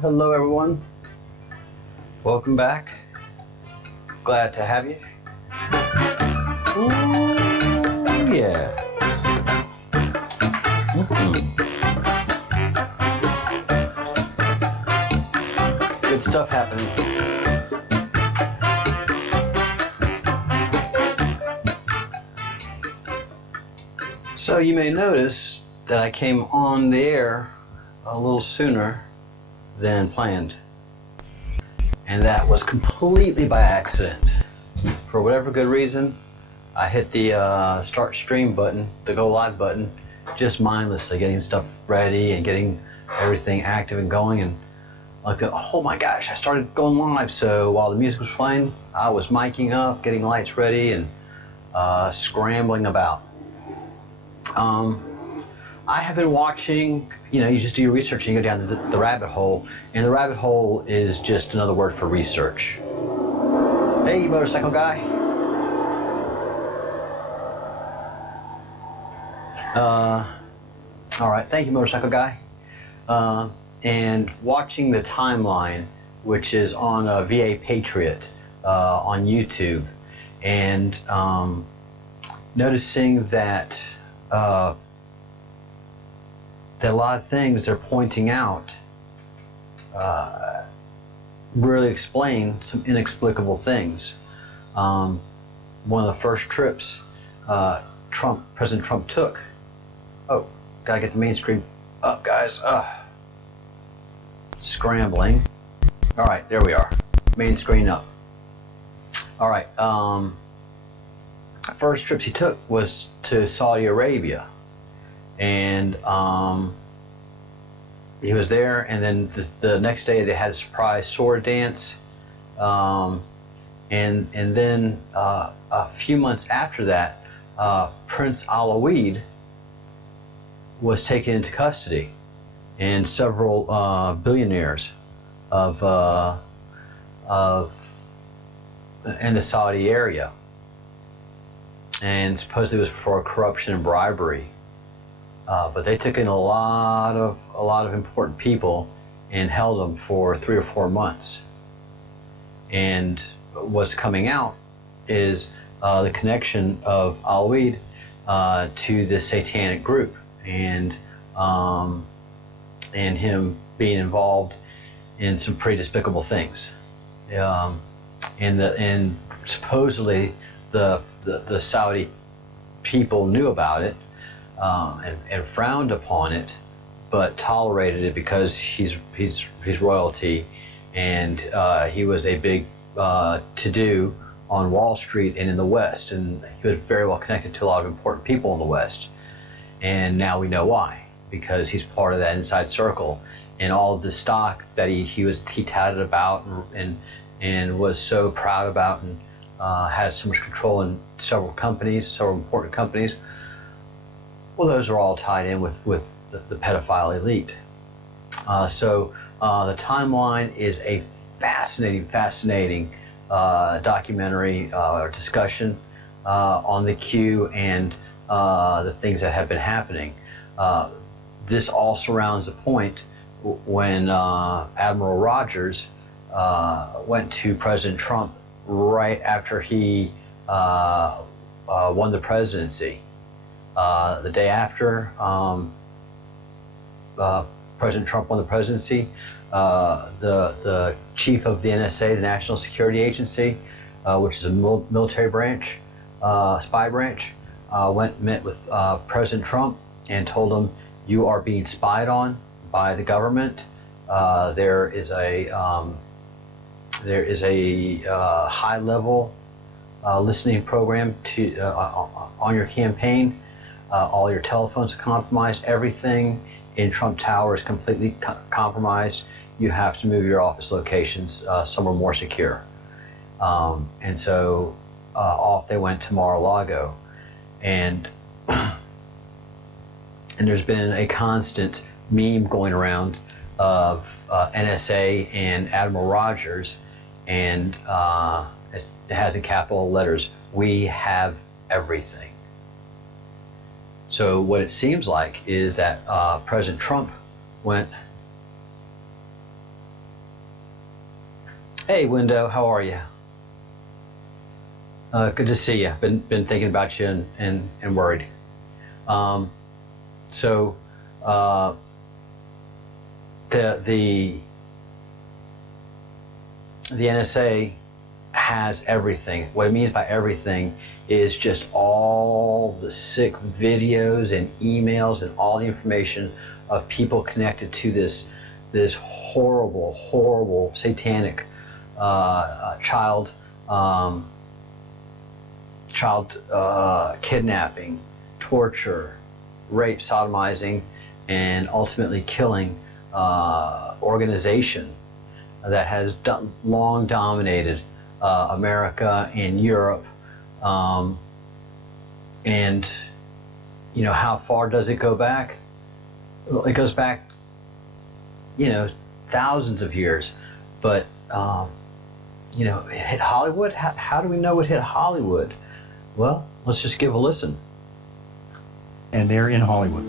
Hello everyone. Welcome back. Glad to have you. Ooh, yeah. Good stuff happening. So you may notice that I came on the air a little sooner than planned, and that was completely by accident. For whatever good reason, I hit the start stream button, the go live button, just mindlessly, getting stuff ready and getting everything active and going, and like, oh my gosh, I started going live. So while the music was playing, I was miking up, getting lights ready, and scrambling about. I have been watching, you just do your research and you go down the rabbit hole, and the rabbit hole is just another word for research. Hey, motorcycle guy. All right, thank you, motorcycle guy. And watching the timeline, which is on VA Patriot on YouTube, and noticing that a lot of things they're pointing out really explain some inexplicable things. One of the first trips President Trump took. Oh, gotta get the main screen up, guys. Scrambling. All right, there we are. Main screen up. All right. First trips he took was to Saudi Arabia. And he was there, and then the next day they had a surprise sword dance, and then a few months after that, Prince Alawid was taken into custody, and several billionaires in the Saudi area, and supposedly it was for corruption and bribery. But they took in a lot of important people and held them for 3 or 4 months. And what's coming out is the connection of Alawid to this satanic group, and him being involved in some pretty despicable things. And supposedly the Saudi people knew about it. And frowned upon it, but tolerated it because he's royalty, and he was a big to-do on Wall Street and in the West, and he was very well connected to a lot of important people in the West. And now we know why, because he's part of that inside circle, and all of the stock that he touted about and was so proud about, and has so much control in several important companies. Well, those are all tied in with the pedophile elite. So the timeline is a fascinating documentary or discussion on the Q and the things that have been happening. This all surrounds the point when Admiral Rogers went to President Trump right after he won the presidency. The day after President Trump won the presidency, the chief of the NSA, the National Security Agency, which is a military branch, spy branch, met with President Trump and told him, "You are being spied on by the government. There is a high-level listening program on your campaign. All your telephones are compromised. Everything in Trump Tower is completely compromised. You have to move your office locations somewhere more secure." And so off they went to Mar-a-Lago, and there's been a constant meme going around of NSA and Admiral Rogers, and it has in capital letters, "We have everything." So what it seems like is that President Trump went Hey, Window, how are you? Good to see you. Been thinking about you and worried. Um, so the NSA has everything. What it means by everything is just all the sick videos and emails and all the information of people connected to this horrible satanic child kidnapping, torture, rape, sodomizing, and ultimately killing organization that has long dominated America and Europe. And you know, how far does it go back? Well, it goes back, you know, thousands of years. But you know, it hit Hollywood. How do we know it hit Hollywood? Well, let's just give a listen. And they're in Hollywood.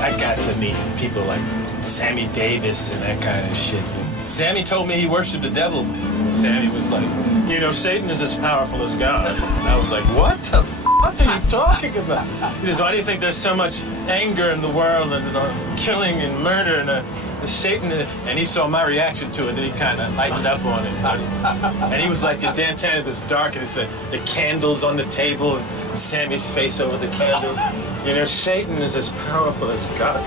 I got to meet people like Sammy Davis and that kind of shit. Sammy told me he worshiped the devil. Sammy was like, you know, Satan is as powerful as God. I was like, what the f*** are you talking about? He says, why do you think there's so much anger in the world and killing and murder and Satan? And he saw my reaction to it and he kind of lightened up on it. And he was like, the Dantana is dark, and he said, the candles on the table and Sammy's face over the candle. You know, Satan is as powerful as God.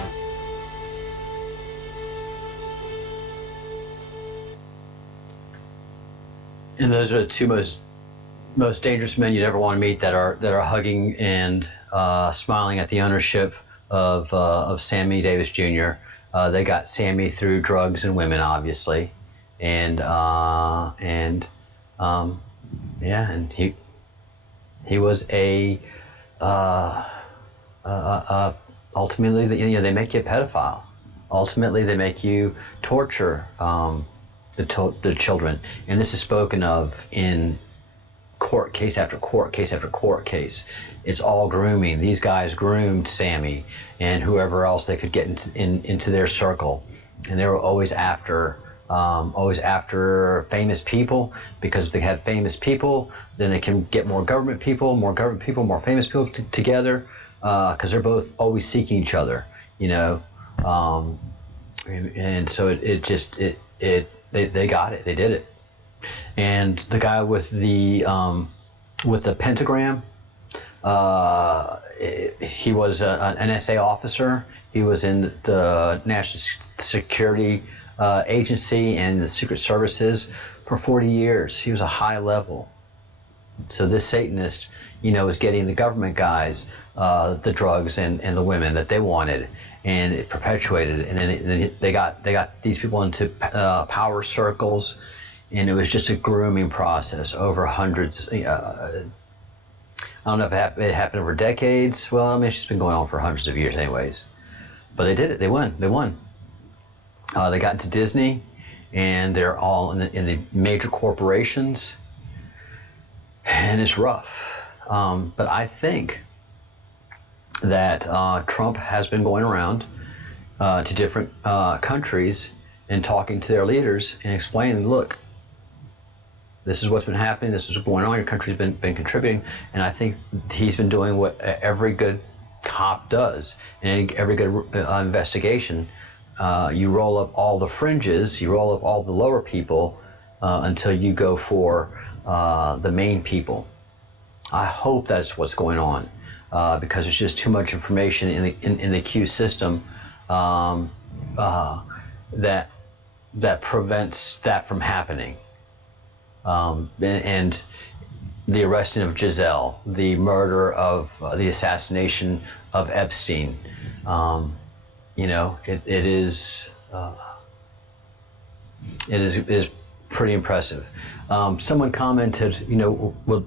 And those are the two most dangerous men you'd ever want to meet, that are hugging and smiling at the ownership of Sammy Davis Jr. They got Sammy through drugs and women, obviously, and he was ultimately, you know, they make you a pedophile. Ultimately, they make you torture the children, and this is spoken of in court case after court case after court case. It's all grooming. These guys groomed Sammy and whoever else they could get into their circle, and they were always after famous people, because if they had famous people, then they can get more government people, more famous people together, because they're both always seeking each other, you know. And so they got it. They did it. And the guy with the pentagram, he was an NSA officer. He was in the National Security Agency and the Secret Services for 40 years. He was a high level. So this Satanist, you know, was getting the government guys the drugs and the women that they wanted, and it perpetuated it. And then they got these people into power circles, and it was just a grooming process over hundreds. I don't know if it happened over decades. Well, I mean, it's just been going on for hundreds of years, anyways. But they did it. They won. They got into Disney, and they're all in the major corporations, and it's rough. But I think that Trump has been going around to different countries and talking to their leaders and explaining, look, this is what's been happening, this is what's going on, your country's been contributing. And I think he's been doing what every good cop does. In every good investigation, you roll up all the fringes, you roll up all the lower people until you go for the main people. I hope that's what's going on, because there's just too much information in the Q system that prevents that from happening. And the arresting of Giselle, the murder of the assassination of Epstein, you know, it is pretty impressive. Someone commented, you know, well,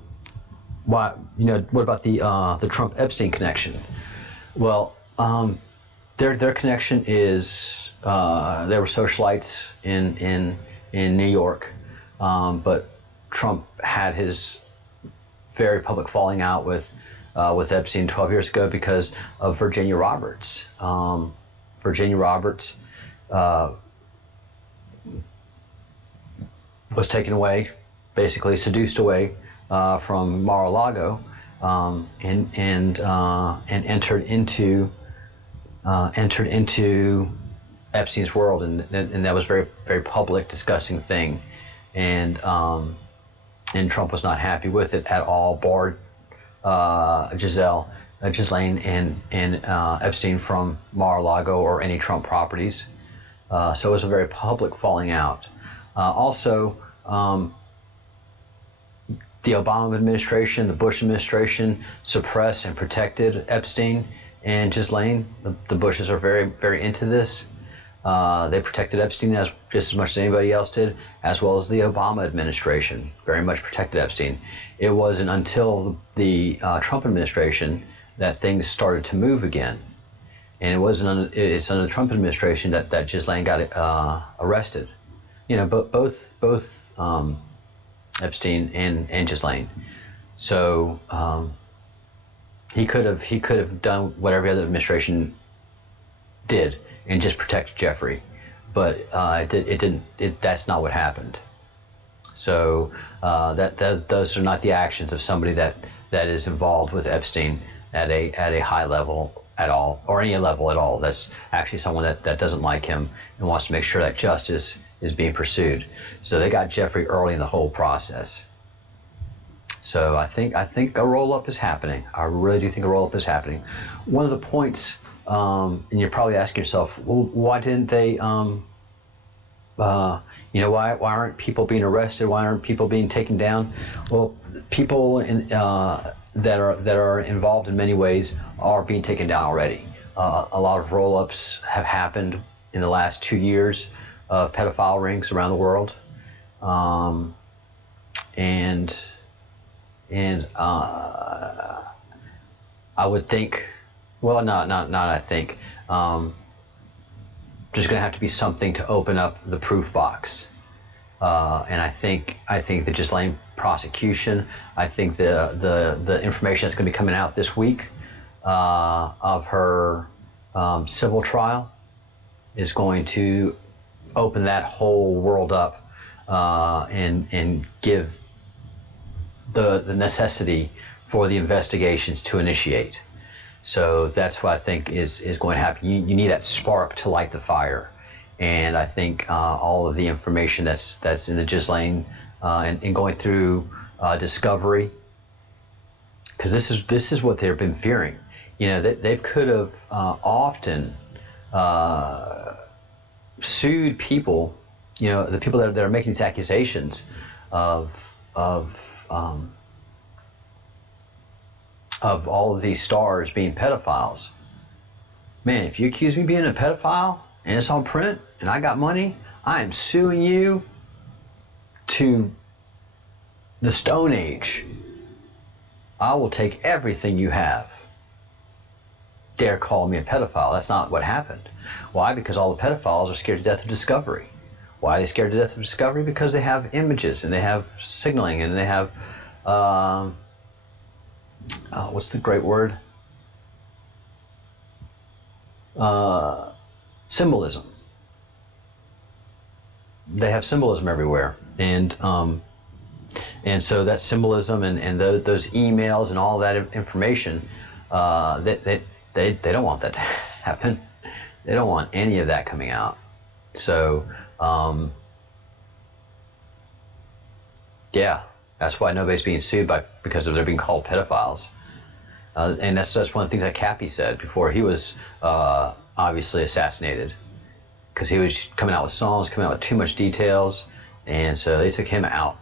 why, you know, what about the Trump Epstein connection? Well, their connection is they were socialites in New York, but Trump had his very public falling out with Epstein 12 years ago because of Virginia Roberts. Virginia Roberts was taken away, basically seduced away from Mar-a-Lago, and entered into Epstein's world, and that was very, very public, disgusting thing, and Trump was not happy with it at all. Barred Ghislaine and Epstein from Mar-a-Lago or any Trump properties. So it was a very public falling out. Also, the Obama administration, the Bush administration suppressed and protected Epstein and Ghislaine. The Bushes are very, very into this. They protected Epstein just as much as anybody else did, as well as the Obama administration very much protected Epstein. It wasn't until the Trump administration that things started to move again. And it's under the Trump administration that Ghislaine got arrested. Both Epstein and Ghislaine. So he could have done what every other administration did and just protect Jeffrey, but it didn't. That's not what happened. So those are not the actions of somebody that is involved with Epstein at a high level at all, or any level at all. That's actually someone that doesn't like him and wants to make sure that justice is being pursued. So they got Jeffrey early in the whole process. So I think a roll-up is happening. I really do think a roll-up is happening. One of the points, and you're probably asking yourself, well, why didn't they, why aren't people being arrested? Why aren't people being taken down? Well, people that are involved in many ways are being taken down already. A lot of roll-ups have happened in the last 2 years of pedophile rings around the world, and I would think, well, not I think, there's going to have to be something to open up the proof box, and I think the Ghislaine prosecution, I think the information that's going to be coming out this week of her civil trial is going to open that whole world up and give the necessity for the investigations to initiate. So that's what I think is going to happen. You need that spark to light the fire, and I think all of the information that's in the Ghislaine and going through discovery, because this is what they've been fearing. They could have often sued people, the people that are making these accusations of all of these stars being pedophiles. Man, if you accuse me of being a pedophile and it's on print and I got money, I am suing you to the Stone Age. I will take everything you have. Dare call me a pedophile. That's not what happened. Why? Because all the pedophiles are scared to death of discovery. Why are they scared to death of discovery? Because they have images and they have signaling and they have what's the great word? Symbolism. They have symbolism everywhere, and so that symbolism and those emails and all that information, they don't want that to happen. They don't want any of that coming out. So yeah, that's why nobody's being sued because they're being called pedophiles. And that's one of the things that Cappy said before he was obviously assassinated, because he was coming out with songs, coming out with too much details, and so they took him out.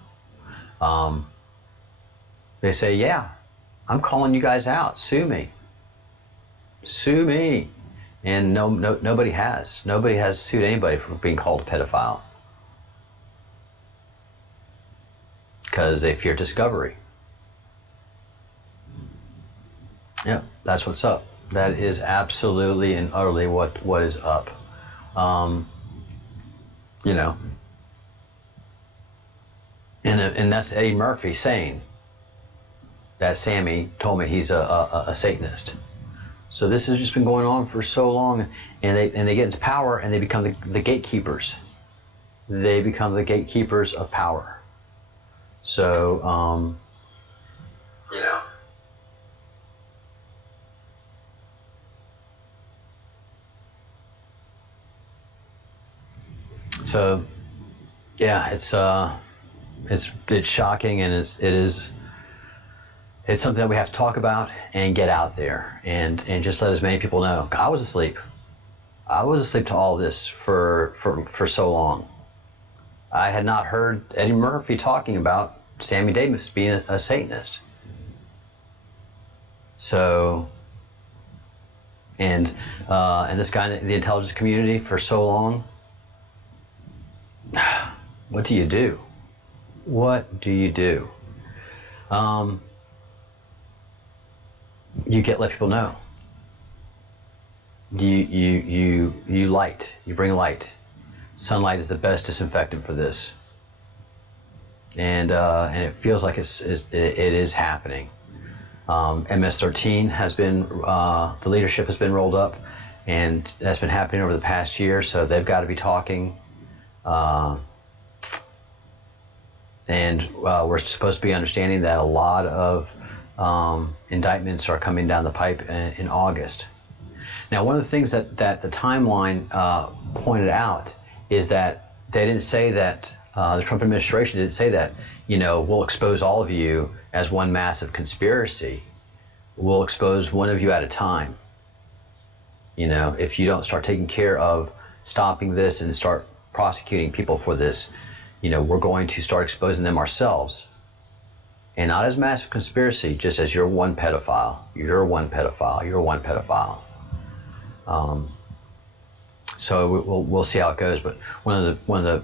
They say, yeah, I'm calling you guys out. Sue me. Sue me. And nobody has. Nobody has sued anybody for being called a pedophile, because they fear discovery. Yeah, that's what's up. That is absolutely and utterly what is up. And that's Eddie Murphy saying that Sammy told me he's a Satanist. So this has just been going on for so long, and they get into power and they become the gatekeepers. they become the gatekeepers of power. So, you know. So, yeah, it's shocking, and it's something that we have to talk about and get out there, and just let as many people know. I was asleep. I was asleep to all this for so long. I had not heard Eddie Murphy talking about Sammy Davis being a Satanist. So, and this guy in the intelligence community for so long. What do you do? What do you do? You let people know. You light. You bring light. Sunlight is the best disinfectant for this. And it feels like it is happening. MS-13 has been the leadership has been rolled up, and that's been happening over the past year. So they've got to be talking. And we're supposed to be understanding that a lot of indictments are coming down the pipe in August. Now, one of the things that the timeline pointed out is that they didn't say that, the Trump administration didn't say that, we'll expose all of you as one massive conspiracy. We'll expose one of you at a time. If you don't start taking care of stopping this and start prosecuting people for this, we're going to start exposing them ourselves. And not as massive conspiracy, just as you're one pedophile, you're one pedophile, you're one pedophile. So we'll see how it goes. But one of the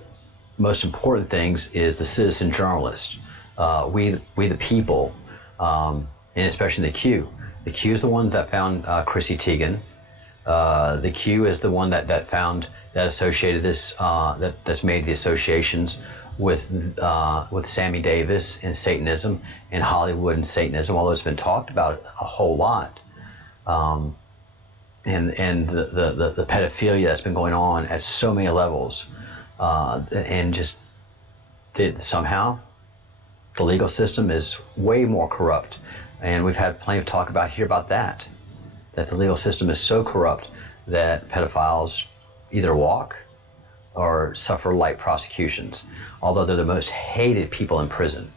most important things is the citizen journalist. We the people, and especially the Q. The Q is the one that found Chrissy Teigen. The Q is the one that found that associated this, that's made the associations with Sammy Davis and Satanism and Hollywood and Satanism, although it's been talked about a whole lot. And the pedophilia that's been going on at so many levels, and just somehow the legal system is way more corrupt, and we've had plenty of talk about that the legal system is so corrupt that pedophiles either walk or suffer light prosecutions, although they're the most hated people in prison.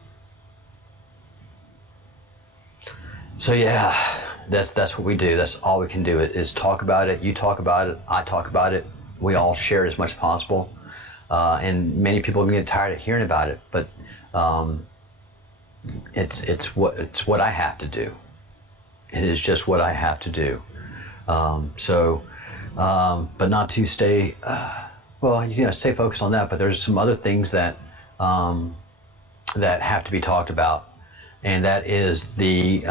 So yeah, that's what we do. That's all we can do is talk about it. You talk about it. I talk about it. We all share it as much as possible. And many people get tired of hearing about it, but it's what I have to do. It is just what I have to do. But not to stay, stay focused on that. But there's some other things that have to be talked about, and that is the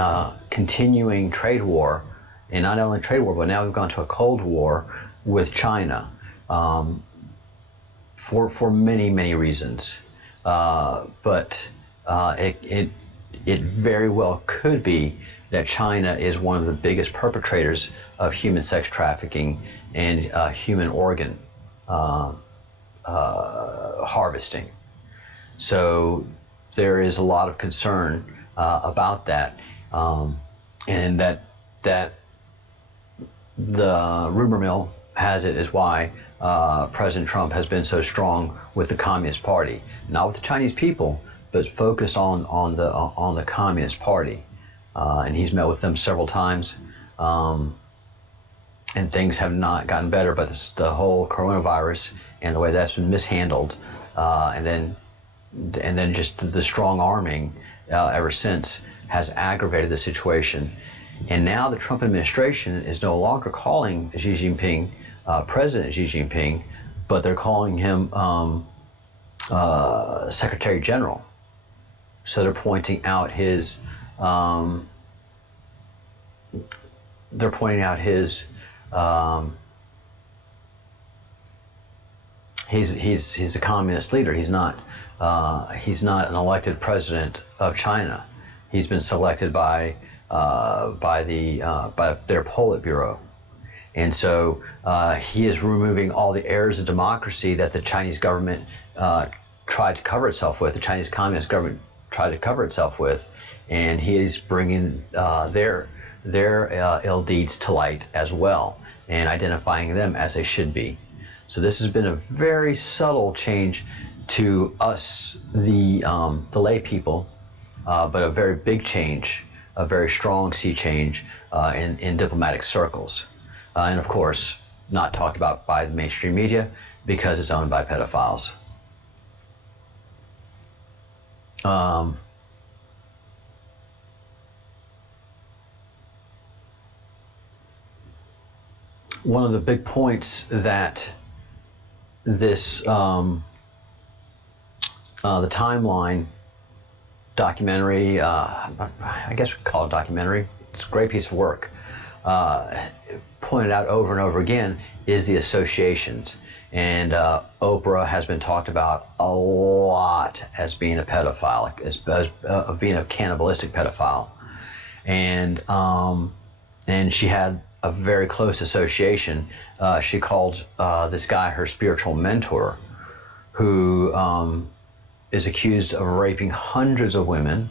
continuing trade war, and not only trade war, but now we've gone to a Cold War with China, for many reasons. But it very well could be that China is one of the biggest perpetrators of human sex trafficking and human organ harvesting. So there is a lot of concern about that, and that the rumor mill has it is why President Trump has been so strong with the Communist Party, not with the Chinese people, but focused on the Communist Party. And he's met with them several times, and things have not gotten better. But the whole coronavirus and the way that's been mishandled, and then just the strong arming ever since has aggravated the situation. And now the Trump administration is no longer calling Xi Jinping President Xi Jinping, but they're calling him Secretary General. So they're pointing out his he's a communist leader. He's not an elected president of China. He's been selected by their Politburo, And so he is removing all the errors of democracy that the Chinese government tried to cover itself with, the Chinese Communist government tried to cover itself with, and he is bringing their ill deeds to light as well, and identifying them as they should be. So this has been a very subtle change to us, the lay people, but a very big change, a very strong sea change in diplomatic circles. And of course, not talked about by the mainstream media because it's owned by pedophiles. One of the big points that this, the Timeline documentary, I guess we could call it a documentary, it's a great piece of work, pointed out over and over again is the associations. And Oprah has been talked about a lot as being a pedophile, as being a cannibalistic pedophile. And she had a very close association. She called this guy her spiritual mentor, who is accused of raping hundreds of women.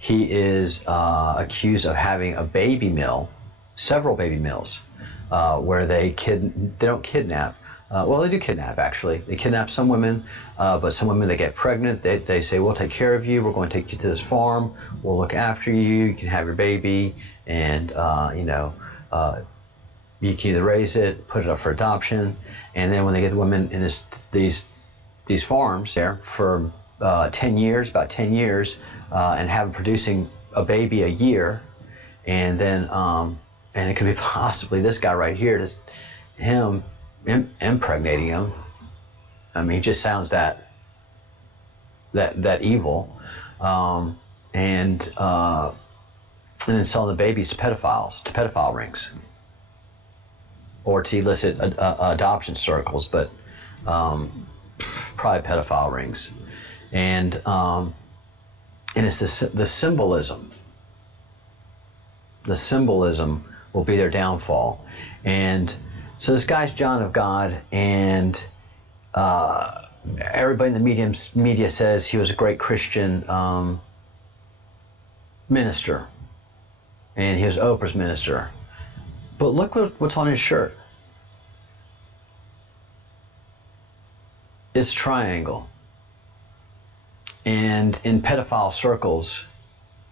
He is accused of having a baby mill, several baby mills, where they don't kidnap. Well, they do kidnap, actually. They kidnap some women, but some women, they get pregnant. They say, we'll take care of you. We're going to take you to this farm. We'll look after you. You can have your baby, and you can either raise it, put it up for adoption, and then when they get the women in these farms there for 10 years, about 10 years, and have them producing a baby a year, and then and it could be possibly this guy right here, him impregnating him. I mean, he just sounds that evil, and then selling the babies to pedophiles, to pedophile rings, or to illicit adoption circles, but probably pedophile rings, and it's the symbolism. The symbolism will be their downfall. And so this guy's John of God, and everybody in the media says he was a great Christian minister, and he was Oprah's minister. But look what's on his shirt. It's a triangle. And in pedophile circles,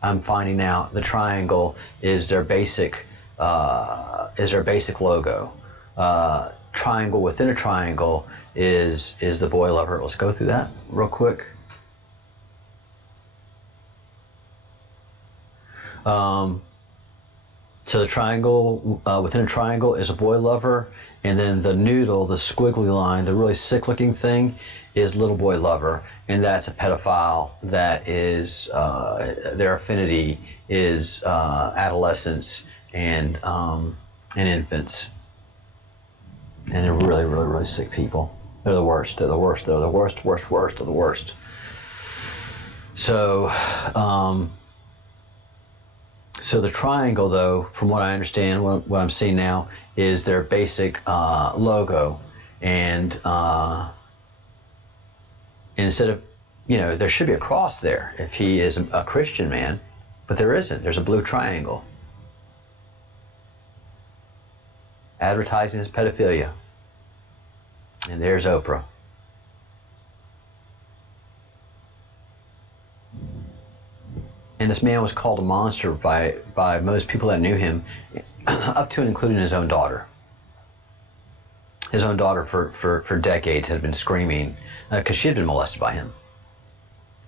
I'm finding out the triangle is their basic logo. Triangle within a triangle is the boy lover. Let's go through that real quick. So the triangle within a triangle is a boy lover, and then the noodle, the squiggly line, the really sick-looking thing, is little boy lover, and that's a pedophile. That is their affinity is adolescents and infants, and they're really, really, really sick people. They're the worst. They're the worst. They're the worst of the worst. So. So the triangle, though, from what I understand, what I'm seeing now, is their basic logo, and instead of, there should be a cross there if he is a Christian man, but there isn't. There's a blue triangle. Advertising his pedophilia. And there's Oprah. And this man was called a monster by most people that knew him, up to and including his own daughter. His own daughter for decades had been screaming because she had been molested by him.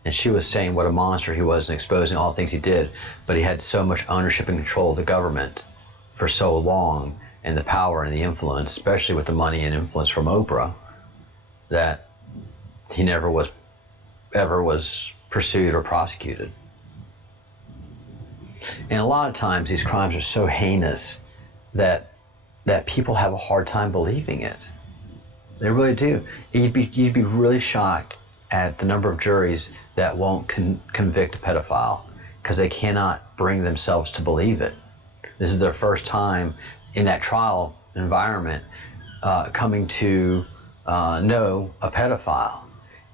And she was saying what a monster he was and exposing all the things he did. But he had so much ownership and control of the government for so long, and the power and the influence, especially with the money and influence from Oprah, that he never was pursued or prosecuted. And a lot of times these crimes are so heinous that people have a hard time believing it. They really do. You'd be really shocked at the number of juries that won't convict a pedophile because they cannot bring themselves to believe it. This is their first time in that trial environment coming to know a pedophile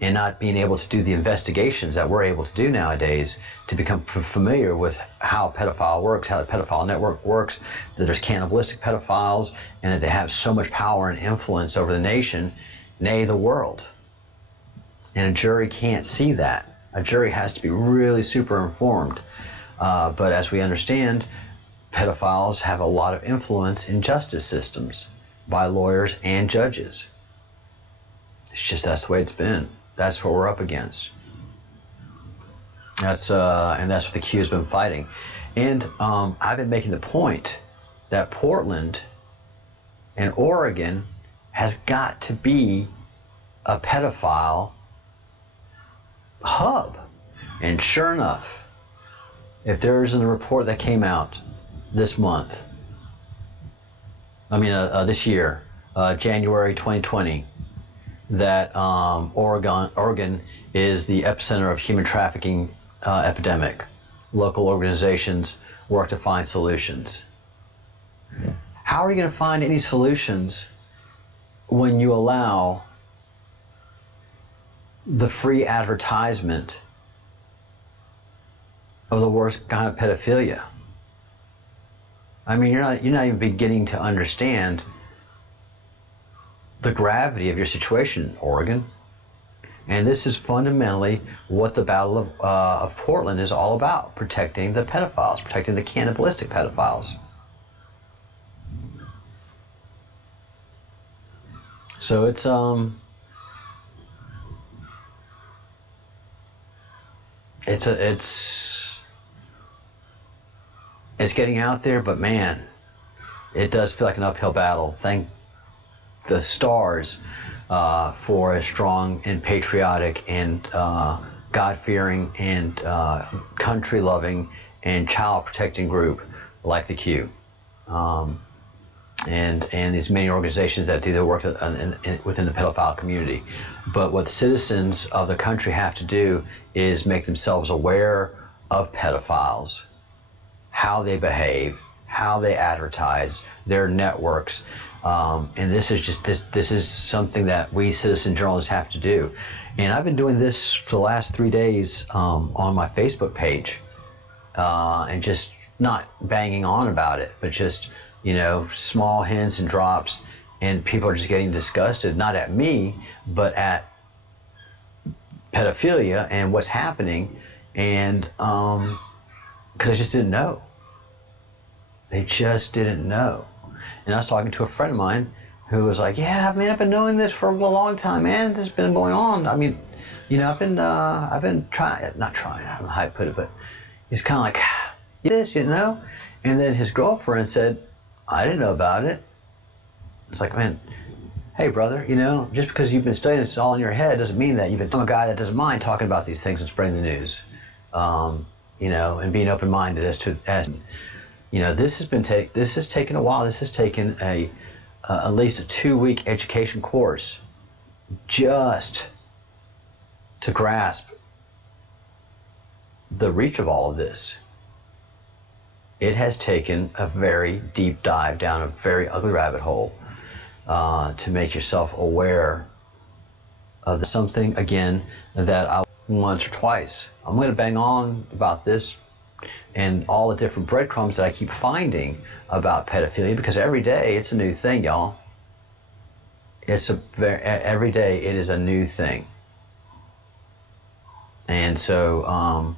and not being able to do the investigations that we're able to do nowadays to become familiar with how a pedophile works, how the pedophile network works, that there's cannibalistic pedophiles, and that they have so much power and influence over the nation, nay, the world. And a jury can't see that. A jury has to be really super informed. But as we understand, pedophiles have a lot of influence in justice systems by lawyers and judges. It's just that's the way it's been. That's what we're up against. That's what the Q has been fighting. And I've been making the point that Portland and Oregon has got to be a pedophile hub. And sure enough, if there isn't a report that came out this month, this year, January 2020, that Oregon is the epicenter of human trafficking epidemic. Local organizations work to find solutions. How are you going to find any solutions when you allow the free advertisement of the worst kind of pedophilia? I mean, you're not even beginning to understand the gravity of your situation in Oregon. And this is fundamentally what the Battle of Portland is all about: protecting the pedophiles, protecting the cannibalistic pedophiles. So it's getting out there, but man, it does feel like an uphill battle. Thank the stars for a strong and patriotic and God-fearing and country-loving and child-protecting group like the Q, and these many organizations that do their work within the pedophile community. But what the citizens of the country have to do is make themselves aware of pedophiles, how they behave, how they advertise, their networks. And this is something that we citizen journalists have to do. And I've been doing this for the last 3 days on my Facebook page, and just not banging on about it, but just, small hints and drops, and people are just getting disgusted, not at me, but at pedophilia and what's happening, and because they just didn't know. They just didn't know. And I was talking to a friend of mine who was like, "Yeah, man, I've been knowing this for a long time, man. This has been going on. I mean, I've been not trying. I don't know how to put it, but he's kind of like, this, And then his girlfriend said, "I didn't know about it." It's like, man, hey, brother, just because you've been studying this all in your head doesn't mean that you've been. I'm a guy that doesn't mind talking about these things and spreading the news, and being open-minded as this has taken a while. This has taken at least a 2-week education course just to grasp the reach of all of this. It has taken a very deep dive down a very ugly rabbit hole to make yourself aware of something, again, that I once or twice. I'm going to bang on about this and all the different breadcrumbs that I keep finding about pedophilia, because every day it's a new thing, y'all. Every day it is a new thing. And so I'll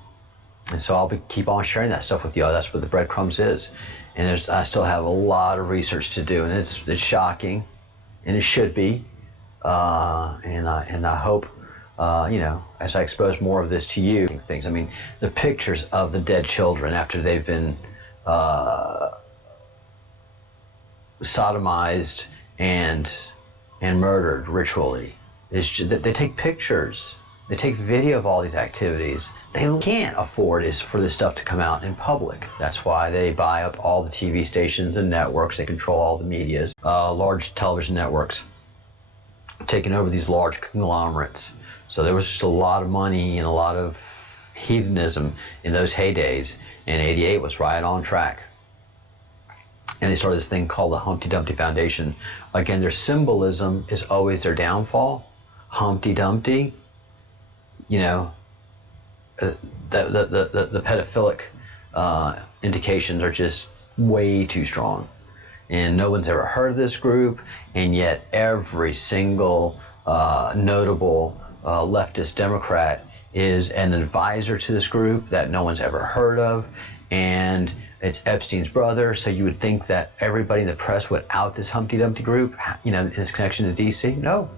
keep on sharing that stuff with y'all. That's what the breadcrumbs is. And I still have a lot of research to do, and it's shocking, and it should be. And I hope, as I expose more of this to you, things. I mean, the pictures of the dead children after they've been sodomized and murdered ritually. They take pictures. They take video of all these activities. They can't afford for this stuff to come out in public. That's why they buy up all the TV stations and networks. They control all the medias, large television networks, taking over these large conglomerates. So there was just a lot of money and a lot of hedonism in those heydays, and 88 was right on track. And they started this thing called the Humpty Dumpty Foundation. Again, their symbolism is always their downfall. Humpty Dumpty, the pedophilic indications are just way too strong. And no one's ever heard of this group, and yet every single notable leftist Democrat is an advisor to this group that no one's ever heard of, and it's Epstein's brother, so you would think that everybody in the press would out this Humpty Dumpty group, his connection to DC. No.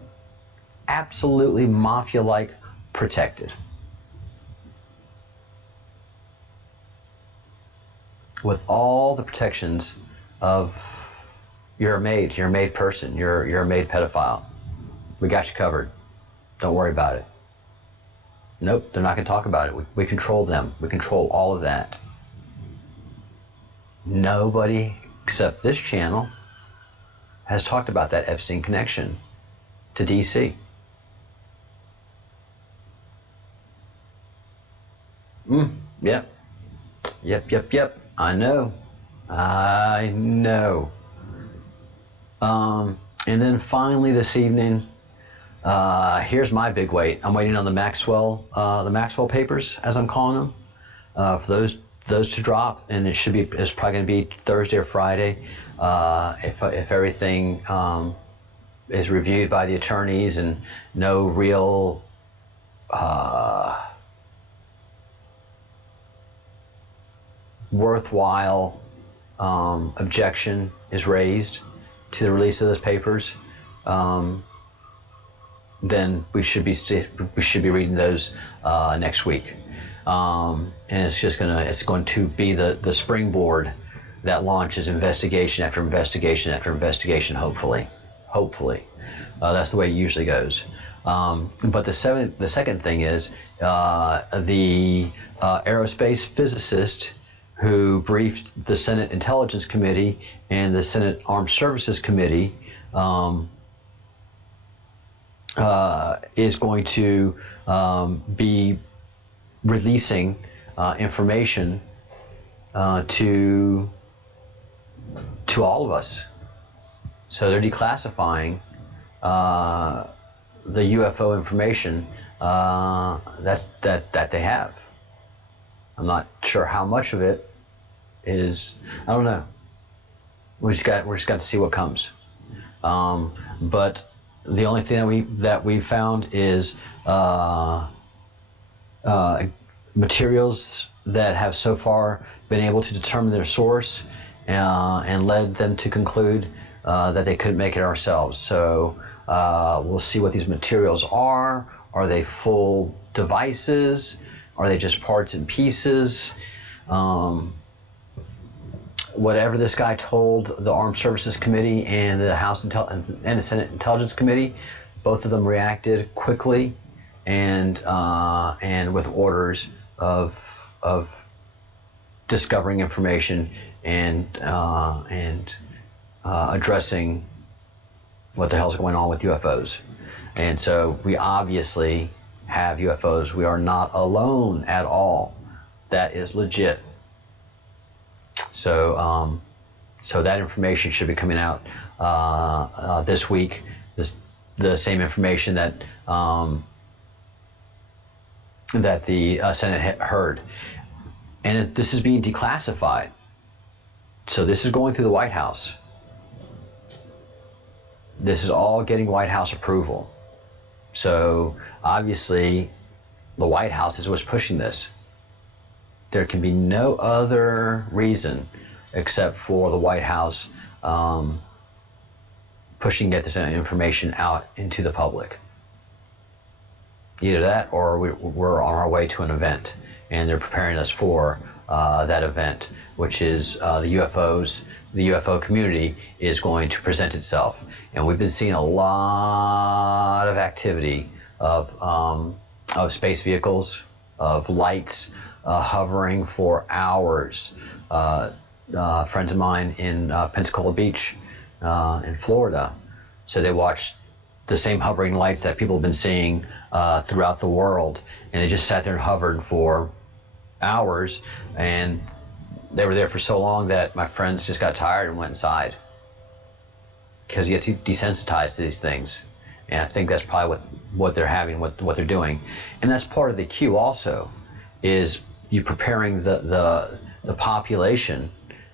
Absolutely mafia-like protected. With all the protections of you're a made person, you're a made pedophile. We got you covered. Don't worry about it. Nope, they're not going to talk about it. We control them. We control all of that. Nobody except this channel has talked about that Epstein connection to DC. Yep. I know. And then finally this evening, here's my big wait. I'm waiting on the Maxwell papers, as I'm calling them, for those to drop, and it's probably going to be Thursday or Friday, if everything is reviewed by the attorneys and no real worthwhile objection is raised to the release of those papers, then we should be reading those next week, and it's going to be the springboard that launches investigation after investigation after investigation. Hopefully, that's the way it usually goes. But the second thing is the aerospace physicist who briefed the Senate Intelligence Committee and the Senate Armed Services Committee is going to be releasing information to all of us. So they're declassifying the UFO information that they have. I'm not sure how much of it is. I don't know. We're just got to see what comes. But the only thing that we found is materials that have so far been able to determine their source and led them to conclude that they couldn't make it ourselves. So we'll see what these materials are. Are they full devices? Are they just parts and pieces? Whatever this guy told the Armed Services Committee and the and the Senate Intelligence Committee, both of them reacted quickly and with orders of discovering information and addressing what the hell's going on with UFOs. And so we obviously have UFOs. We are not alone at all. That is legit. So that information should be coming out this week. The same information that the Senate heard, and this is being declassified. So this is going through the White House. This is all getting White House approval. So obviously, the White House is what's pushing this. There can be no other reason except for the White House pushing to get this information out into the public. Either that, or we're on our way to an event, and they're preparing us for that event, which is the UFOs. The UFO community is going to present itself, and we've been seeing a lot of activity of space vehicles, of lights hovering for hours. Friends of mine in Pensacola Beach, in Florida, so they watched the same hovering lights that people have been seeing throughout the world, and they just sat there and hovered for hours, and they were there for so long that my friends just got tired and went inside, because you get too desensitized to these things. And I think that's probably what they're having, what they're doing. And that's part of the cue also, is you preparing the population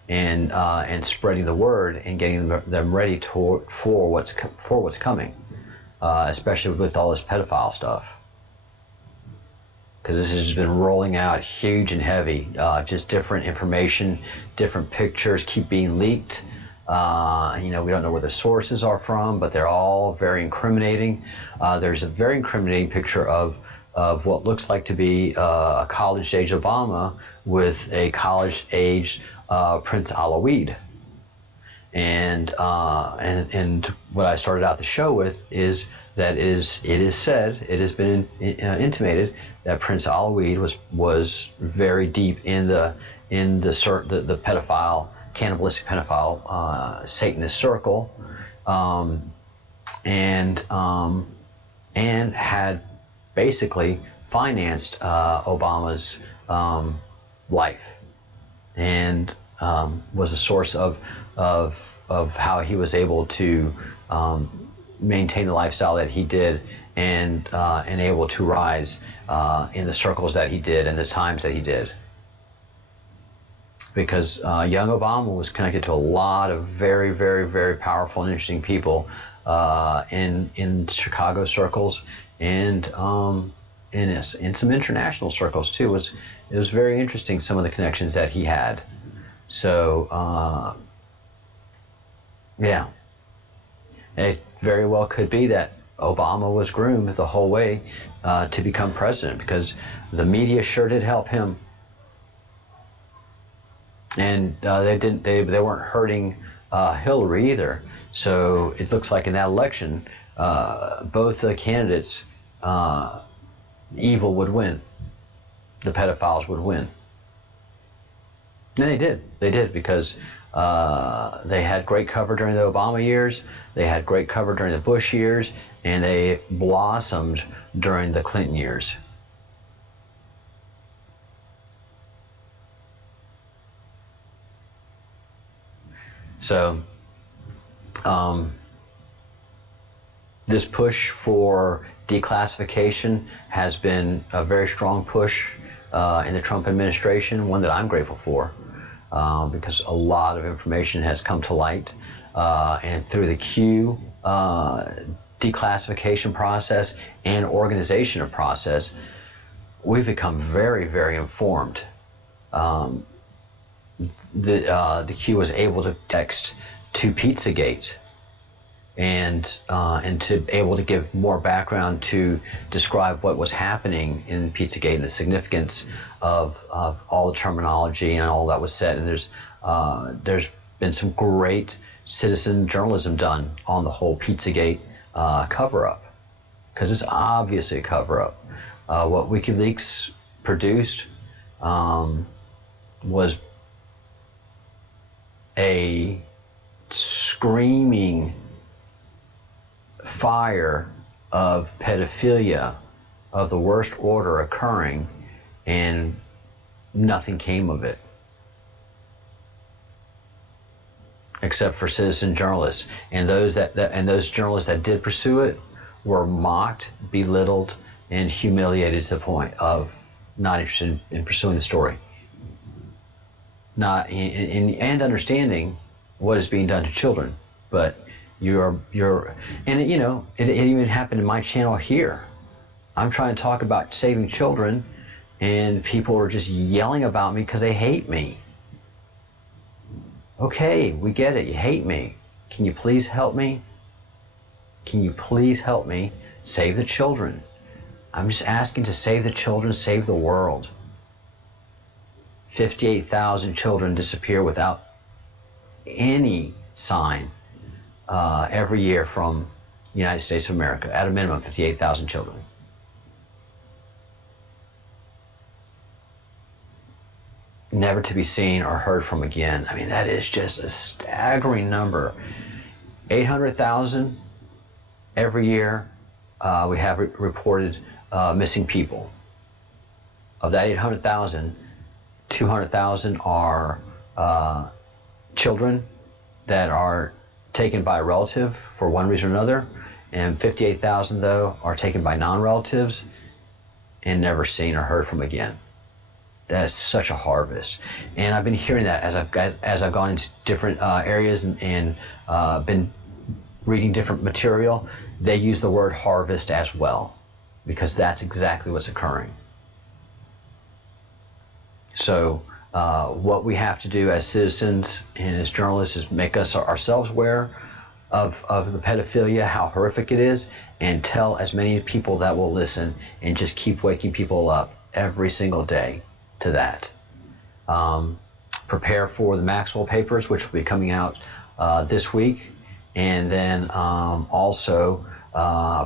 and spreading the word and getting them ready for what's coming, especially with all this pedophile stuff. Because this has just been rolling out huge and heavy, just different information, different pictures keep being leaked. We don't know where the sources are from, but they're all very incriminating. There's a very incriminating picture of what looks like to be a college-age Obama with a college-age Prince Alawid. And what I started out the show with is that it is said, it has been intimated that Prince Alawid was very deep in the pedophile, cannibalistic pedophile Satanist circle, and had basically financed Obama's life, and was a source of how he was able to maintain the lifestyle that he did, and able to rise in the circles that he did and the times that he did. Because young Obama was connected to a lot of very, very, very powerful and interesting people in Chicago circles, and in some international circles too. It was very interesting, some of the connections that he had. So yeah, it very well could be that Obama was groomed the whole way to become president, because the media sure did help him. And they weren't hurting Hillary either. So it looks like in that election, both the candidates, evil would win. The pedophiles would win. And they did, because they had great cover during the Obama years, they had great cover during the Bush years, and they blossomed during the Clinton years. So this push for declassification has been a very strong push in the Trump administration, one that I'm grateful for, because a lot of information has come to light, and through the Q declassification process and organization of process, we've become very, very informed. The Q was able to text to Pizzagate, and to be able to give more background to describe what was happening in Pizzagate and the significance of all the terminology and all that was said. And there's been some great citizen journalism done on the whole Pizzagate cover-up, because it's obviously a cover-up. What WikiLeaks produced was a screaming fire of pedophilia of the worst order occurring, and nothing came of it except for citizen journalists, and those journalists that did pursue it were mocked, belittled, and humiliated to the point of not interested in pursuing the story, not and understanding what is being done to children. But you're and it even happened in my channel here. I'm trying to talk about saving children, and people are just yelling about me because they hate me. Okay, we get it. You hate me. Can you please help me? Can you please help me save the children? I'm just asking to save the children, save the world. 58,000 children disappear without any sign every year from the United States of America. At a minimum, 58,000 children. Never to be seen or heard from again. I mean, that is just a staggering number. 800,000 every year we have reported missing people. Of that 800,000, 200,000 are children that are taken by a relative for one reason or another, and 58,000 though are taken by non-relatives and never seen or heard from again. That's such a harvest, and I've been hearing that as I've gone into different areas and been reading different material. They use the word harvest as well, because that's exactly what's occurring. So what we have to do as citizens and as journalists is make us ourselves aware of the pedophilia, how horrific it is, and tell as many people that will listen, and just keep waking people up every single day to that. Prepare for the Maxwell papers, which will be coming out this week, and then also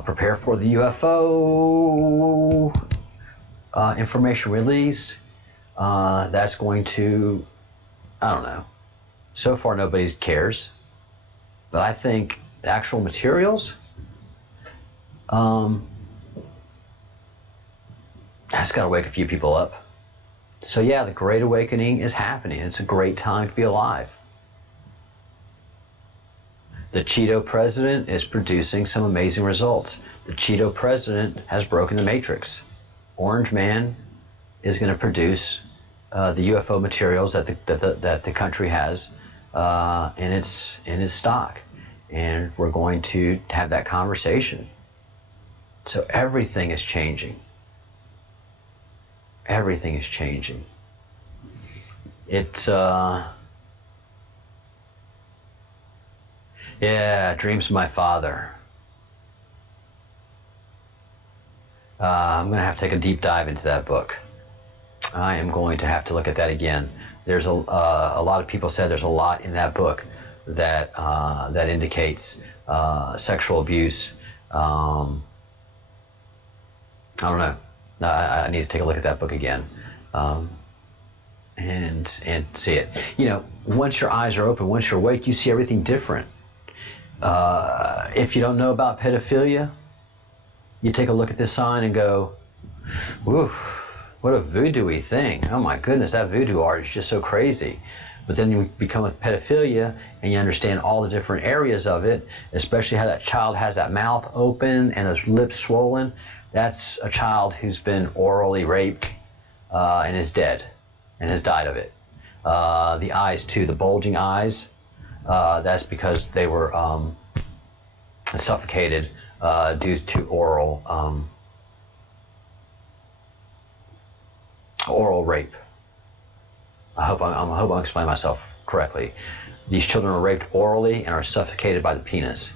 prepare for the UFO information release. That's going to, I don't know. So far, nobody cares. But I think the actual materials, that's got to wake a few people up. So yeah, the Great Awakening is happening. It's a great time to be alive. The Cheeto president is producing some amazing results. The Cheeto president has broken the matrix. Orange Man is going to produce the UFO materials that the country has in its stock, and we're going to have that conversation. So everything is changing. Everything is changing. It's yeah, Dreams of My Father. I'm going to have to take a deep dive into that book. I am going to have to look at that again. There's a lot of people said there's a lot in that book that that indicates sexual abuse. I don't know. I need to take a look at that book again, and see it. You know, once your eyes are open, once you're awake, you see everything different. If you don't know about pedophilia, you take a look at this sign and go, "Woo, what a voodoo-y thing! Oh my goodness, that voodoo art is just so crazy." But then you become with pedophilia and you understand all the different areas of it, especially how that child has that mouth open and those lips swollen. That's a child who's been orally raped and is dead and has died of it. The eyes too, the bulging eyes, that's because they were suffocated due to oral rape. I hope I'm explaining myself correctly. These children are raped orally and are suffocated by the penis,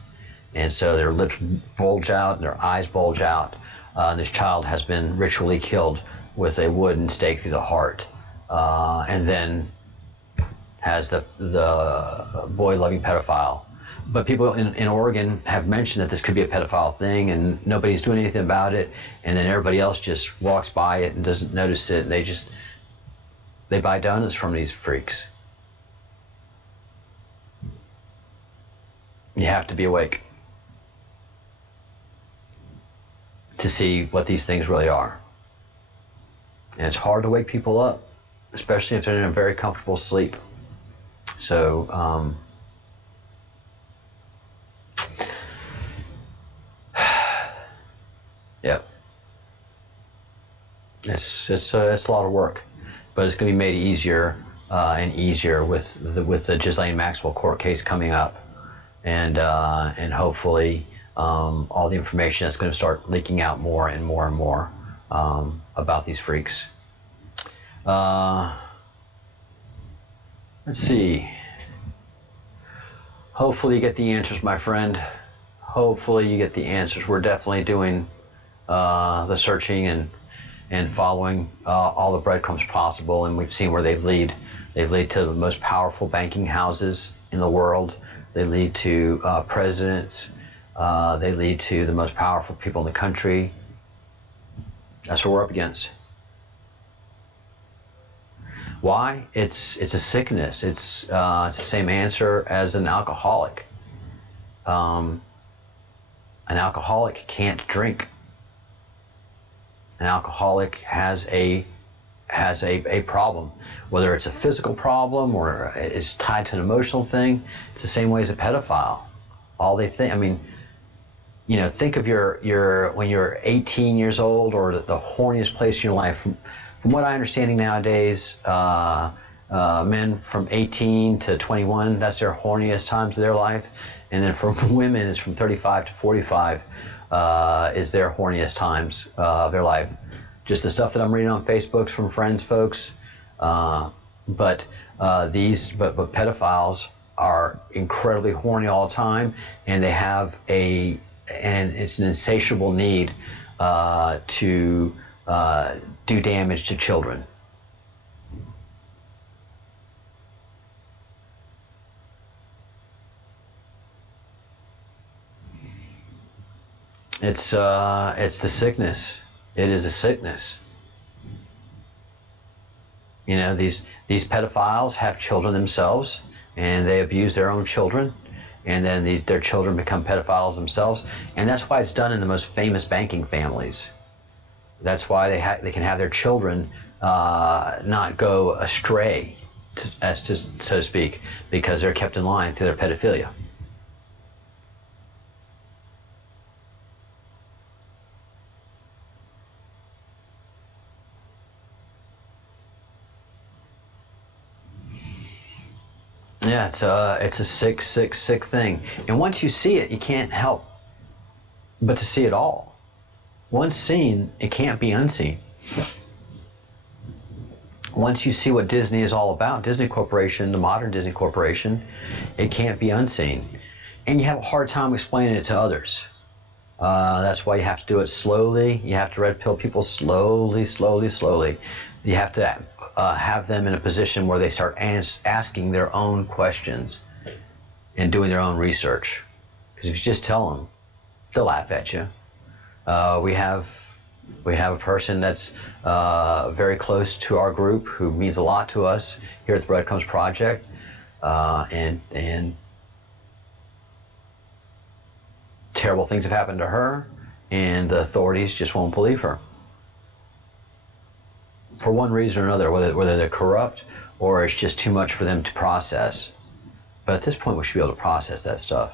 and so their lips bulge out and their eyes bulge out. This child has been ritually killed with a wooden stake through the heart, and then has the boy-loving pedophile. But people in Oregon have mentioned that this could be a pedophile thing, and nobody's doing anything about it, and then everybody else just walks by it and doesn't notice it, and they buy donuts from these freaks. You have to be awake to see what these things really are. And it's hard to wake people up, especially if they're in a very comfortable sleep. So, yeah, it's a lot of work, but it's going to be made easier and easier with the Ghislaine Maxwell court case coming up, and hopefully all the information that's going to start leaking out more and more and more about these freaks. Let's see. Hopefully you get the answers, my friend. Hopefully you get the answers. We're definitely doing the searching and following all the breadcrumbs possible, and we've seen where they lead. They lead to the most powerful banking houses in the world. They lead to presidents. They lead to the most powerful people in the country. That's what we're up against. Why? It's a sickness. It's the same answer as an alcoholic. An alcoholic can't drink. An alcoholic has a has a problem, whether it's a physical problem or it's tied to an emotional thing. It's the same way as a pedophile. All they think, I mean, you know, think of your when you're 18 years old, or the horniest place in your life. From what I understanding nowadays, men from 18 to 21, that's their horniest times of their life, and then for women, it's from 35 to 45 is their horniest times of their life. Just the stuff that I'm reading on Facebook from friends, folks. But pedophiles are incredibly horny all the time, and they have and it's an insatiable need to do damage to children. It's the sickness. It is a sickness. You know, these pedophiles have children themselves, and they abuse their own children, and then their children become pedophiles themselves, and that's why it's done in the most famous banking families. That's why they can have their children not go astray, so to speak, because they're kept in line through their pedophilia. Yeah, it's a sick thing. And once you see it, you can't help but to see it all. Once seen, it can't be unseen. Once you see what Disney is all about, Disney Corporation, the modern Disney Corporation, it can't be unseen. And you have a hard time explaining it to others. That's why you have to do it slowly. You have to red pill people slowly. You have to have them in a position where they start asking their own questions and doing their own research. Because if you just tell them, they'll laugh at you. We have a person that's very close to our group who means a lot to us here at the Breadcrumbs Project, and terrible things have happened to her, and the authorities just won't believe her. For one reason or another, whether they're corrupt or it's just too much for them to process. But at this point, we should be able to process that stuff.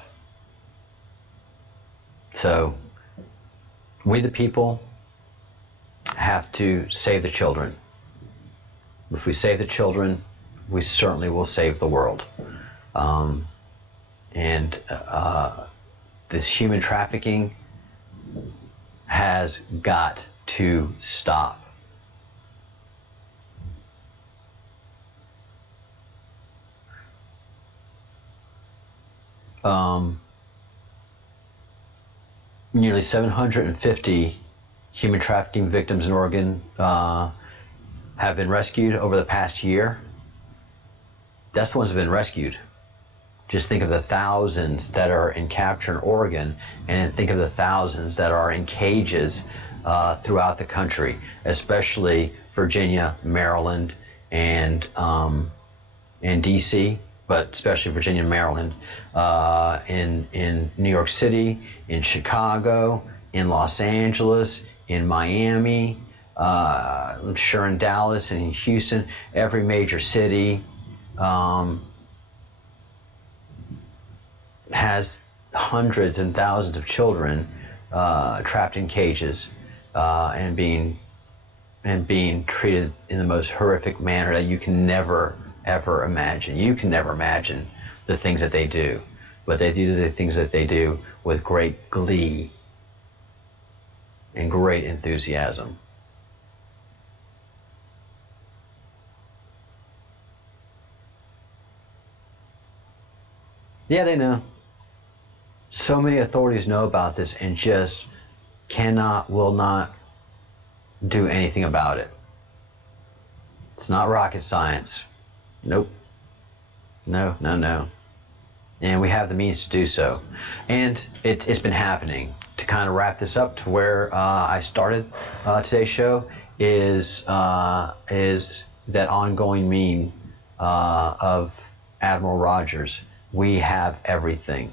So, we the people have to save the children. If we save the children, we certainly will save the world. This human trafficking has got to stop. Nearly 750 human trafficking victims in Oregon have been rescued over the past year. That's the ones that have been rescued. Just think of the thousands that are in capture in Oregon, and then think of the thousands that are in cages throughout the country, especially Virginia, Maryland, and D.C., but especially Virginia and Maryland, in New York City, in Chicago, in Los Angeles, in Miami, I'm sure in Dallas and in Houston. Every major city has hundreds and thousands of children trapped in cages and being treated in the most horrific manner that you can never ever imagine. You can never imagine the things that they do, but they do the things that they do with great glee and great enthusiasm. Yeah, they know. So many authorities know about this and just will not do anything about it. It's not rocket science. Nope. No. And we have the means to do so. And it's been happening. To kind of wrap this up to where I started today's show is that ongoing meme of Admiral Rogers. We have everything.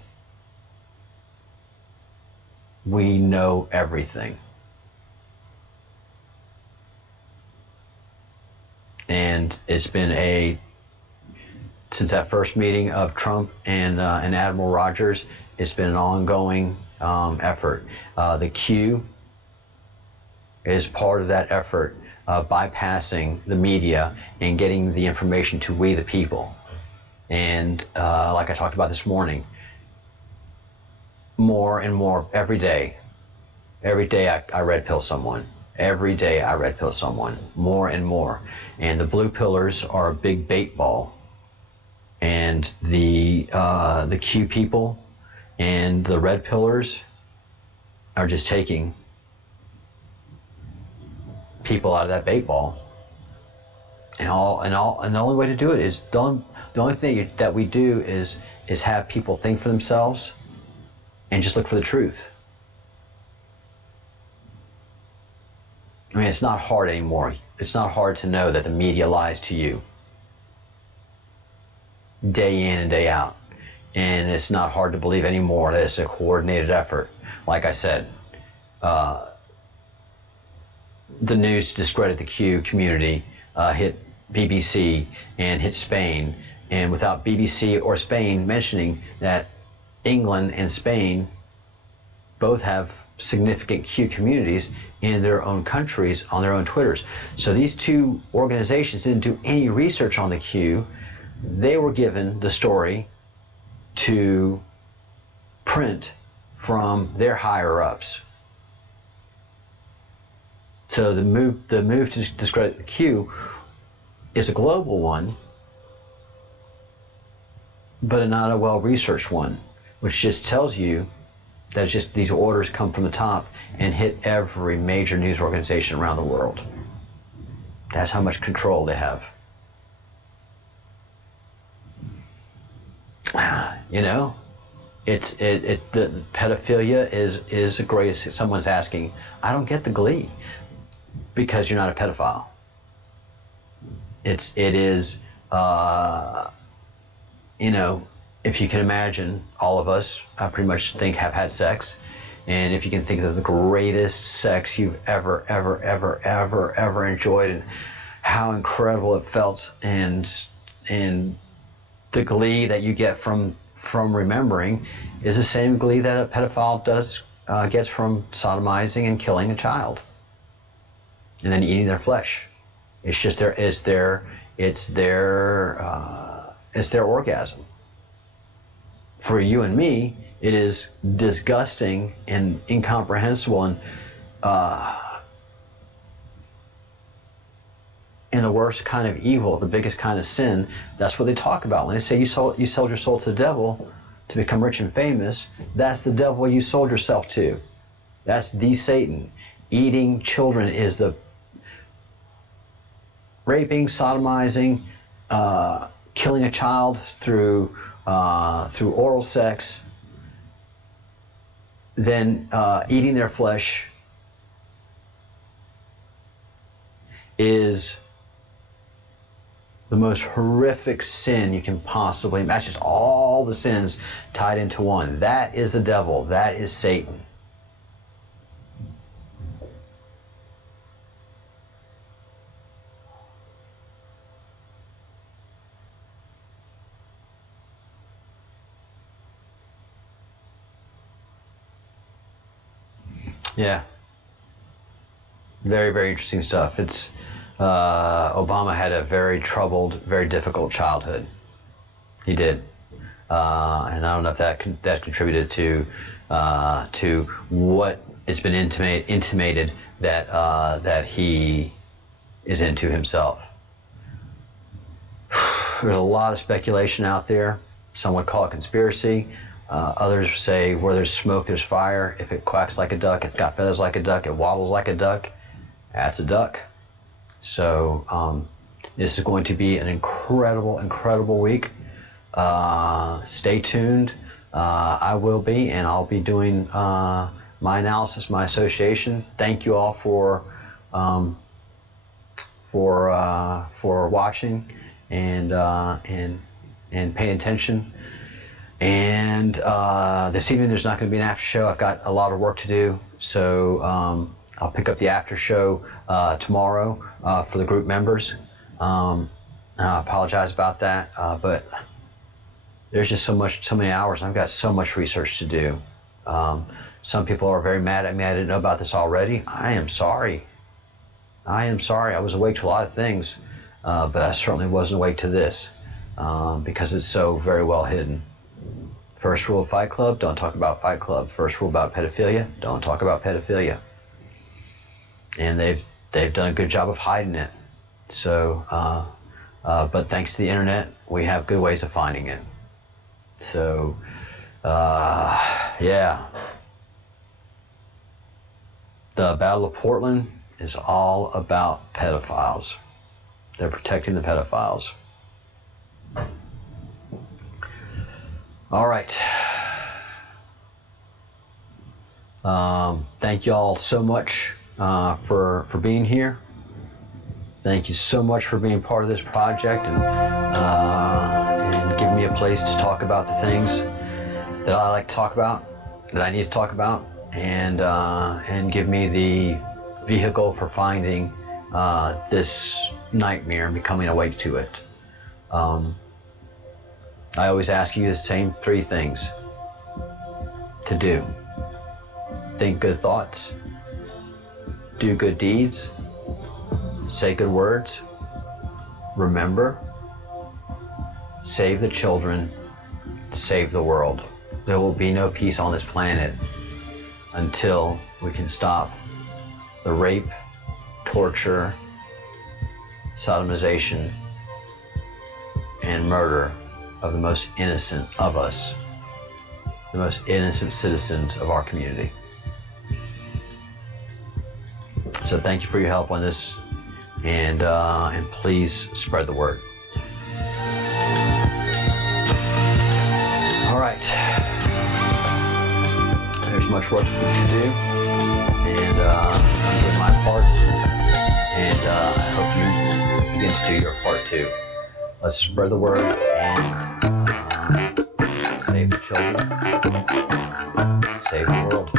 We know everything. And it's been since that first meeting of Trump and Admiral Rogers, it's been an ongoing effort. The Q is part of that effort, bypassing the media and getting the information to we the people. And like I talked about this morning, more and more every day I red pill someone. Every day I red pill someone, more and more. And the blue pillars are a big bait ball. And the Q people and the red pillars are just taking people out of that bait ball. And the only way to do it is the only thing that we do is have people think for themselves and just look for the truth. I mean, it's not hard anymore. It's not hard to know that the media lies to you day in and day out. And it's not hard to believe anymore that it's a coordinated effort. Like I said, the news to discredit the Q community hit BBC and hit Spain. And without BBC or Spain mentioning that England and Spain both have significant Q communities in their own countries on their own Twitters. So these two organizations didn't do any research on the Q. They were given the story to print from their higher ups. So the move to discredit the Q is a global one, but not a well-researched one, which just tells you that it's just these orders come from the top and hit every major news organization around the world. That's how much control they have. You know, the pedophilia is the greatest. Someone's asking, I don't get the glee, because you're not a pedophile. It is, you know, if you can imagine, all of us, I pretty much think, have had sex. And if you can think of the greatest sex you've ever enjoyed and how incredible it felt, and the glee that you get from remembering is the same glee that a pedophile gets from sodomizing and killing a child and then eating their flesh. It's just their orgasm. For you and me, it is disgusting and incomprehensible and the worst kind of evil, the biggest kind of sin. That's what they talk about when they say you sold your soul to the devil to become rich and famous. That's the devil you sold yourself to. That's the Satan. Eating children is the raping, sodomizing, killing a child through oral sex, then eating their flesh is the most horrific sin you can possibly imagine. That's just all the sins tied into one. That is the devil. That is Satan. Yeah. Very, very interesting stuff. It's Obama had a very troubled, very difficult childhood. He did, and I don't know if that contributed to what it's been intimated that he is into himself. There's a lot of speculation out there. Some would call it conspiracy. Others say where there's smoke, there's fire. If it quacks like a duck, it's got feathers like a duck, it waddles like a duck, that's a duck. So this is going to be an incredible, incredible week. Stay tuned. I will be, and I'll be doing my analysis, my association. Thank you all for watching and paying attention. And this evening there's not going to be an after show. I've got a lot of work to do, so I'll pick up the after show tomorrow for the group members. I apologize about that, but there's just so many hours. I've got so much research to do. Some people are very mad at me. I didn't know about this already. I am sorry. I was awake to a lot of things, but I certainly wasn't awake to this, because it's so very well hidden. First rule of Fight Club, don't talk about Fight Club. First rule about pedophilia, don't talk about pedophilia. And they've done a good job of hiding it. So, but thanks to the internet, we have good ways of finding it. So, yeah. The Battle of Portland is all about pedophiles. They're protecting the pedophiles. All right. Thank you all so much for being here. Thank you so much for being part of this project and giving me a place to talk about the things that I like to talk about, that I need to talk about, and give me the vehicle for finding this nightmare and becoming awake to it. I always ask you the same 3 things to do. Think good thoughts, do good deeds, say good words, remember, save the children, save the world. There will be no peace on this planet until we can stop the rape, torture, sodomization, and murder of the most innocent of us, the most innocent citizens of our community. So thank you for your help on this, and please spread the word. All right. There's much work to do, and I'm doing my part, and I hope you begin to do your part too. Let's spread the word and save the children, save the world.